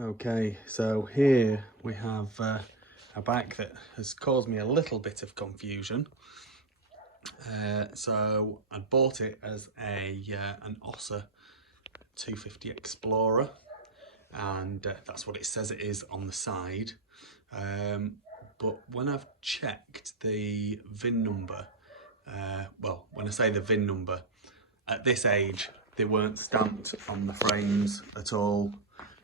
Okay, so here we have a bike that has caused me a little bit of confusion. So I bought it as an Ossa 250 Explorer, and that's what it says it is on the side. But when I've checked the VIN number, well, when I say the VIN number, at this age they weren't stamped on the frames at all.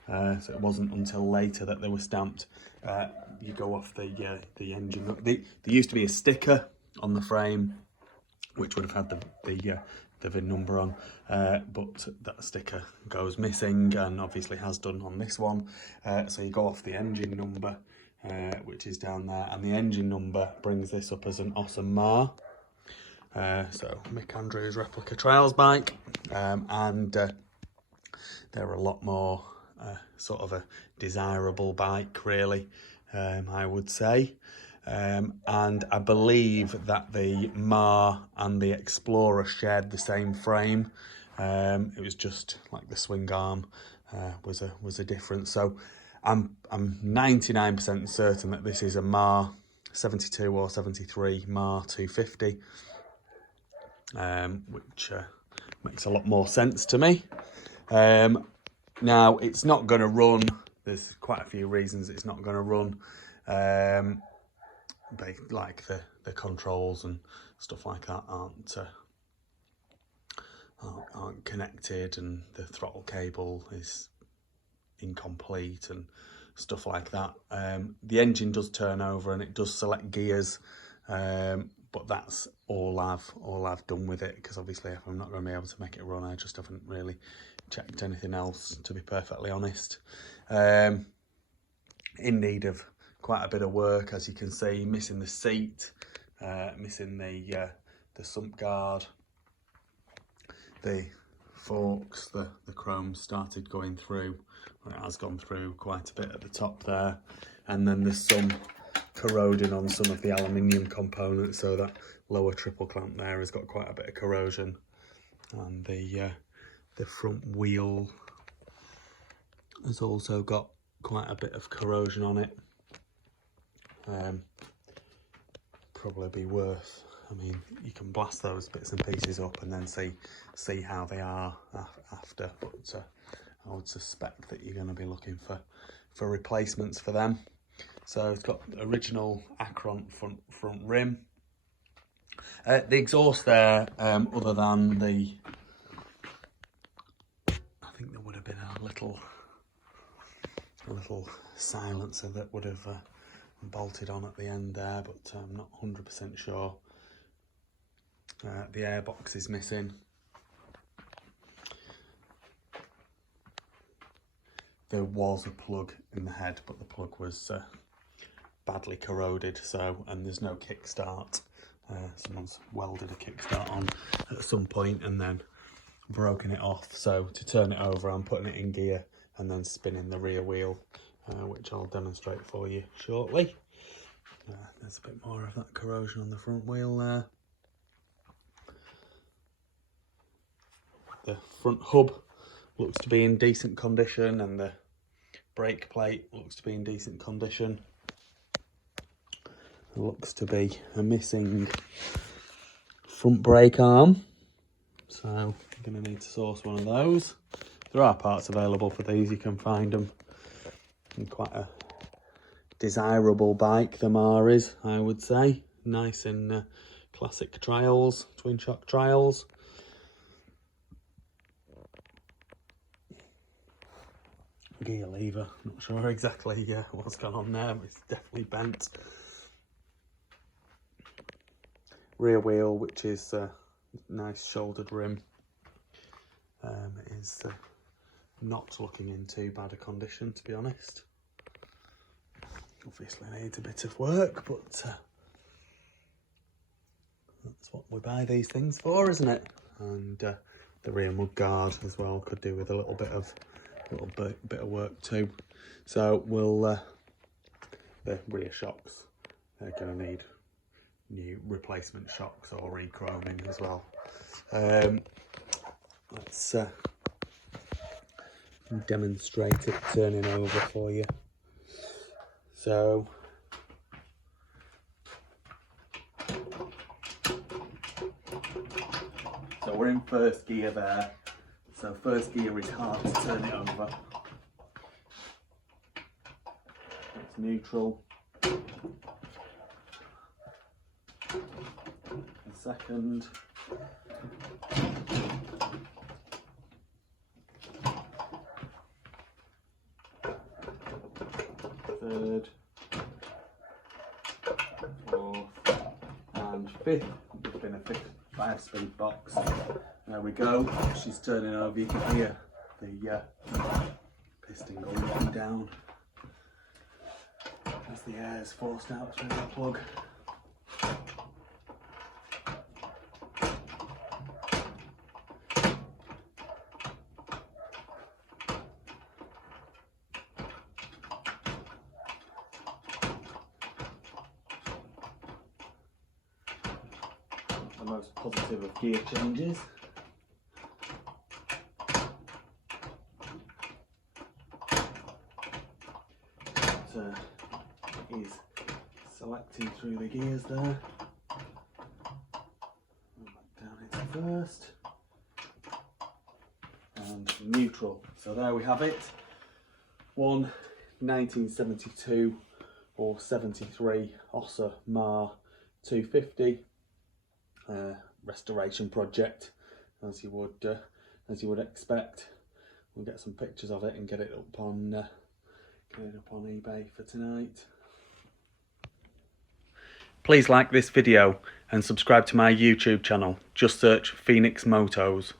So it wasn't until later that they were stamped. You go off the engine. There used to be a sticker on the frame, which would have had the VIN number on, but that sticker goes missing, and obviously has done on this one. So you go off the engine number, which is down there, and the engine number brings this up as an Ossa Mar. So Mick Andrews replica trials bike, and they're a lot more sort of a desirable bike, really, I would say. And I believe that the Mar and the Explorer shared the same frame. It was just like the swing arm was a difference. So I'm 99% certain that this is a Mar 72 or 73 Mar 250, which makes a lot more sense to me. Now, it's not going to run. There's quite a few reasons it's not going to run. Like the controls and stuff like that aren't connected, and the throttle cable is incomplete and stuff like that. The engine does turn over and it does select gears, but that's all I've done with it, because obviously if I'm not going to be able to make it run, I just haven't really checked anything else, to be perfectly honest. In need of quite a bit of work, as you can see. Missing the seat, missing the sump guard, the forks, the chrome started going through. Well, it has gone through quite a bit at the top there, and then there's some corroding on some of the aluminium components, so that lower triple clamp there has got quite a bit of corrosion, and the front wheel has also got quite a bit of corrosion on it. Probably be worth, I mean, you can blast those bits and pieces up and then see how they are after, but I would suspect that you're going to be looking for replacements for them. So it's got original Acron front rim. The exhaust there, other than I think there would have been a little silencer that would have bolted on at the end there, but I'm not 100% sure. The airbox is missing. There was a plug in the head, but the plug was badly corroded, and there's no kickstart. Someone's welded a kickstart on at some point and then broken it off. So to turn it over, I'm putting it in gear and then spinning the rear wheel, which I'll demonstrate for you shortly. There's a bit more of that corrosion on the front wheel there. The front hub looks to be in decent condition, and the brake plate looks to be in decent condition. There looks to be a missing front brake arm, so I'm going to need to source one of those. There are parts available for these, you can find them. And quite a desirable bike the Mar is, I would say. Nice in classic trials, twin shock trials. Gear lever, not sure exactly what's gone on there, but it's definitely bent. Rear wheel, which is nice shouldered rim, is not looking in too bad a condition, to be honest. Obviously needs a bit of work, but that's what we buy these things for, isn't it? And the rear mud guard as well could do with a little bit of work too. So we'll the rear shocks, they're going to need new replacement shocks or re-chroming as well. Let's demonstrate it turning over for you. So we're in first gear there. So first gear is hard to turn it over. It's neutral. And second. Third. Fourth. And fifth. It's been a 5-speed box. There we go. She's turning over. You can hear the piston going up and down as the air is forced out through the plug. The most positive of gear changes. Is selecting through the gears there. Down into first and neutral. So there we have it. One 1972 or 73 Ossa Mar 250 restoration project, as you would expect. We'll get some pictures of it and get it up on eBay for tonight. Please like this video and subscribe to my YouTube channel. Just search Phoenix Motos.